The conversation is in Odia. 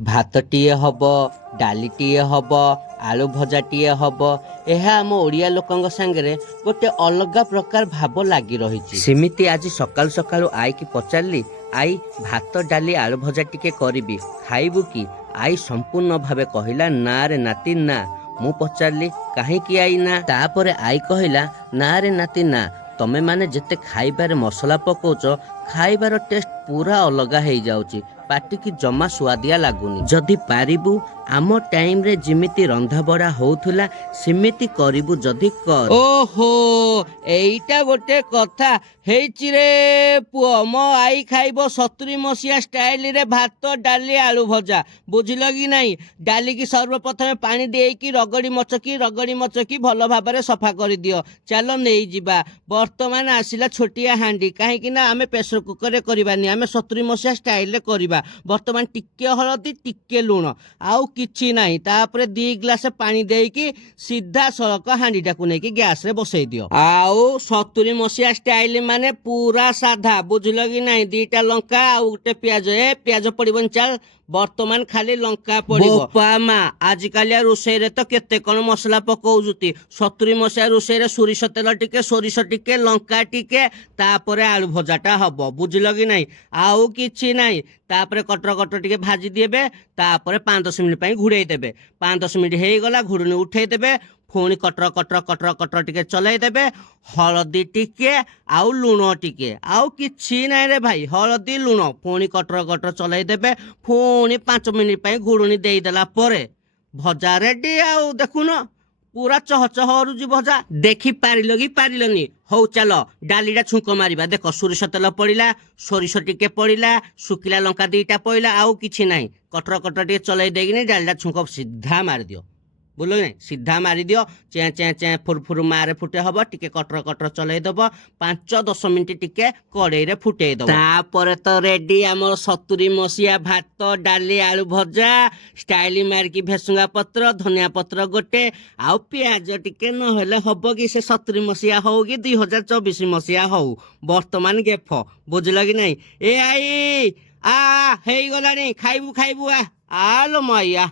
ଭାତଟିଏ ହବ, ଡାଲିଟିଏ ହବ, ଆଳୁ ଭଜାଟିଏ ହବ। ଏହା ଆମ ଓଡ଼ିଆ ଲୋକଙ୍କ ସାଙ୍ଗରେ ଗୋଟେ ଅଲଗା ପ୍ରକାର ଭାବ ଲାଗି ରହିଛି। ସେମିତି ଆଜି ସକାଳୁ ସକାଳୁ ଆଈକି ପଚାରିଲି, ଆଈ ଭାତ ଡାଲି ଆଳୁ ଭଜା ଟିକେ କରିବି, ଖାଇବୁ କି? ଆଈ ସମ୍ପୂର୍ଣ୍ଣ ଭାବେ କହିଲା, ନା ରେ ନାତି ନା। ମୁଁ ପଚାରିଲି, କାହିଁକି ଆଈ ନା? ତାପରେ ଆଈ କହିଲା, ନା ରେ ନାତି ନା, ତମେ ମାନେ ଯେତେ ଖାଇବାରେ ମସଲା ପକଉଛ, ଖାଇବାର ଟେଷ୍ଟ ପୁରା ଅଲଗା ହେଇଯାଉଛି, ପାଟିକି ଜମା ସୁଆଦିଆ ଲାଗୁନି। ଯଦି ପାରିବୁ ଆମ ଟାଇମରେ ଯେମିତି ରନ୍ଧାବଢ଼ା ହଉଥିଲା ସେମିତି କରିବୁ ଯଦି କର। ଓହୋ, ଏଇଟା ଗୋଟେ କଥା ହେଇଛି ରେ ପୁଅ। ମୋ ଆଈ ଖାଇବ 70 ମସିହା ଷ୍ଟାଇଲରେ ଭାତ ଡାଲି ଆଳୁ ଭଜା, ବୁଝିଲ କି ନାହିଁ? ଡାଲିକି ସର୍ବପ୍ରଥମେ ପାଣି ଦେଇକି ରଗଡ଼ି ମଚକି ଭଲ ଭାବରେ ସଫା କରିଦିଅ। ଚାଲ ନେଇଯିବା। ବର୍ତ୍ତମାନ ଆସିଲା ଛୋଟିଆ ହାଣ୍ଡି, କାହିଁକି ନା ଆମେ ପ୍ରେସର କୁକରରେ କରିବାନି, ଆମେ 70 ମସିହା ଷ୍ଟାଇଲରେ କରିବା। ବର୍ତ୍ତମାନ ଟିକେ ହଳଦୀ, ଟିକେ ଲୁଣ, ଆଉ କିଛି ନାହିଁ। ତାପରେ 2 ଗ୍ଲାସ ପାଣି ଦେଇକି ସିଧାସଳଖ ହାଣ୍ଡିଟାକୁ ନେଇକି ଗ୍ୟାସରେ ବସେଇ ଦିଅ। ଆଉ 70 ମସିହା ଷ୍ଟାଇଲ ମାନେ ପୁରା ସାଧା, ବୁଝିଲ କି ନାହିଁ? 2ଟା ଲଙ୍କା ଆଉ ଗୋଟେ ପିଆଜ। ପିଆଜ ପଡିବନି, ଚାଲ ବର୍ତ୍ତମାନ ଖାଲି ଲଙ୍କା ପଡିବ। ବୋପା ମା, ଆଜିକାଲିଆ ରୋଷେଇରେ ତ କେତେ କଣ ମସଲା ପକଉଛନ୍ତି। 70 ମସିହା ରୋଷେଇରେ ସୋରିଷ ତେଲ ଟିକେ, ସୋରିଷ ଟିକେ, ଲଙ୍କା ଟିକେ, ତାପରେ ଆଳୁ ଭଜାଟା ହବ, ବୁଝିଲ କି ନାହିଁ? ଆଉ କିଛି ନାହିଁ। ତାପରେ କଟର କଟର ଟିକେ ଭାଜି ଦେବେ, ତାପରେ 5-10 ମିନିଟ୍ ପାଇଁ ଘୋଡ଼େଇ ଦେବେ। 5-10 ମିନିଟ୍ ହେଇଗଲା, ଘୋଡ଼ଣି ଉଠେଇ ଦେବେ, ପୁଣି କଟର ଟିକେ ଚଲେଇ ଦେବେ। ହଳଦୀ ଟିକେ ଆଉ ଲୁଣ ଟିକେ, ଆଉ କିଛି ନାହିଁ ରେ ଭାଇ, ହଳଦୀ ଲୁଣ, ପୁଣି କଟର ଚଲେଇ ଦେବେ। ପୁଣି 5 ମିନିଟ୍ ପାଇଁ ଘୋଡ଼ଣି ଦେଇଦେଲା ପରେ ଭଜା ରେଡି। ଆଉ ଦେଖୁନ, ପୁରା ଚହଚହ ହରୁଛି ଭଜା। ଦେଖି ପାରିଲ କି ପାରିଲନି? ହଉ ଚାଲ ଡାଲିଟା ଛୁଙ୍କ ମାରିବା। ଦେଖ, ସୋରିଷ ତେଲ ପଡିଲା, ସୋରିଷ ଟିକେ ପଡିଲା, ଶୁଖିଲା ଲଙ୍କା 2ଟା ପଇଲା, ଆଉ କିଛି ନାହିଁ। କଟର ଟିକେ ଚଲେଇ ଦେଇକିନି ଡାଲିଟା ଛୁଙ୍କ ସିଧା ମାରିଦିଅ, ବୁଝିଲ କି? ସିଧା ମାରିଦିଅ। ଚେଁ ଫୁର ମାରେ ଫୁଟେ ହବ। ଟିକେ କଟର ଚଲେଇ ଦବ। 5-10 ମିନିଟ୍ ଟିକେ କଡେଇରେ ଫୁଟେଇ ଦବ। ତାପରେ ତ ରେଡି ଆମର 70 ମସିହା ଭାତ ଡାଲି ଆଳୁ ଭଜା। ଷ୍ଟାଇଲ ମାରିକି ଭେସୁଙ୍ଗା ପତ୍ର, ଧନିଆ ପତ୍ର ଗୋଟେ, ଆଉ ପିଆଜ ଟିକେ ନହେଲେ ହବ କି? ସେ 70 ମସିହା ହଉ କି 2024 ମସିହା ହଉ, ବର୍ତ୍ତମାନ ଗେଫ, ବୁଝିଲ କି ନାହିଁ? ଏ ଆଇ, ହେଇଗଲାଣି, ଖାଇବୁ ଆ ଆଲୋ ମାଇଆ।